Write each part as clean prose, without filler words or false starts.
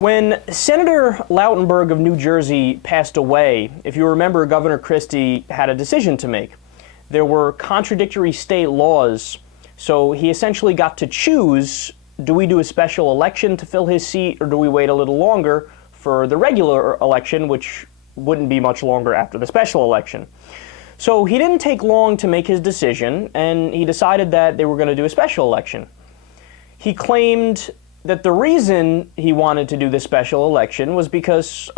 When Senator Lautenberg of New Jersey passed away, if you remember, Governor Christie had a decision to make. There were contradictory state laws, so he essentially got to choose, do we do a special election to fill his seat, or do we wait a little longer for the regular election, which wouldn't be much longer after the special election. So he didn't take long to make his decision, and he decided that they were going to do a special election. He claimed that the reason he wanted to do this special election was because,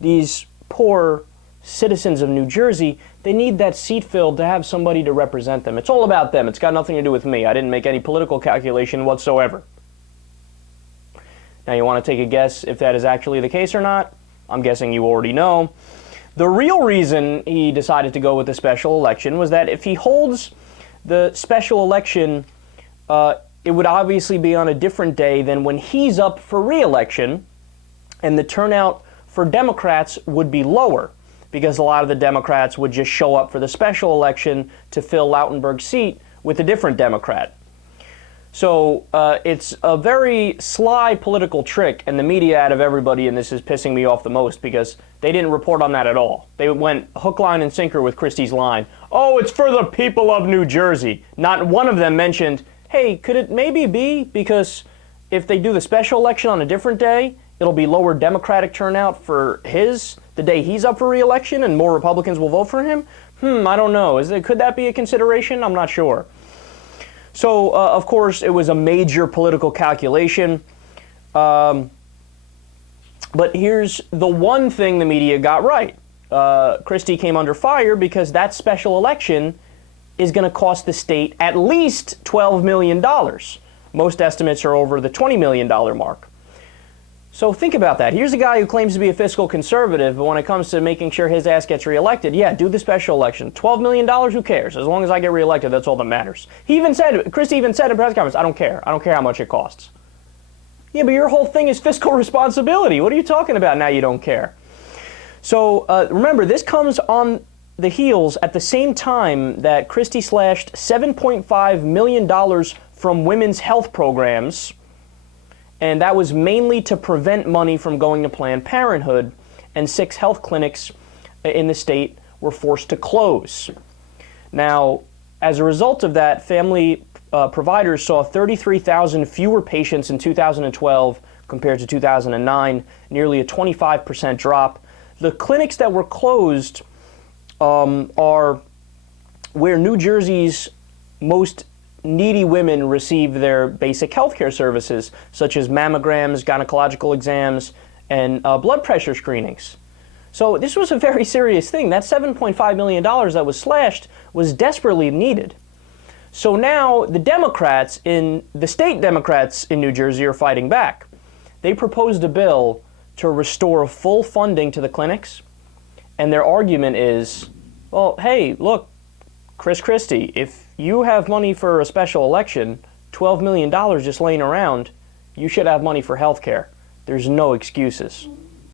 these poor citizens of New Jersey, they need that seat filled to have somebody to represent them. It's all about them. It's got nothing to do with me. I didn't make any political calculation whatsoever. Now, you want to take a guess if that is actually the case or not? I'm guessing you already know. The real reason he decided to go with the special election was that if he holds the special election, it would obviously be on a different day than when he's up for re-election, and the turnout for Democrats would be lower because a lot of the Democrats would just show up for the special election to fill Lautenberg's seat with a different Democrat. So it's a very sly political trick, and the media out of everybody, and this is pissing me off the most because they didn't report on that at all. They went hook, line, and sinker with Christie's line. Oh, it's for the people of New Jersey. Not one of them mentioned, hey, could it maybe be because if they do the special election on a different day, it'll be lower Democratic turnout for the day he's up for re-election and more Republicans will vote for him? I don't know. Could that be a consideration? I'm not sure. So, of course, it was a major political calculation. But here's the one thing the media got right. Christie came under fire because that special election is going to cost the state at least $12 million. Most estimates are over the $20 million mark. So think about that. Here's a guy who claims to be a fiscal conservative, but when it comes to making sure his ass gets reelected, yeah, do the special election. $12 million, who cares? As long as I get reelected, that's all that matters. Christie even said in press conference, I don't care. I don't care how much it costs. Yeah, but your whole thing is fiscal responsibility. What are you talking about now you don't care? So remember, this comes on the heels at the same time that Christie slashed $7.5 million from women's health programs, and that was mainly to prevent money from going to Planned Parenthood, and 6 health clinics in the state were forced to close. Now, as a result of that, family providers saw 33,000 fewer patients in 2012 compared to 2009, nearly a 25% drop. The clinics that were closed are where New Jersey's most needy women receive their basic health care services, such as mammograms, gynecological exams, and blood pressure screenings. So this was a very serious thing. That $7.5 million that was slashed was desperately needed. So now the state Democrats in New Jersey are fighting back. They proposed a bill to restore full funding to the clinics, and their argument is, well, hey, look, Christie, if you have money for a special election, $12 million just laying around, you should have money for health care. There's no excuses.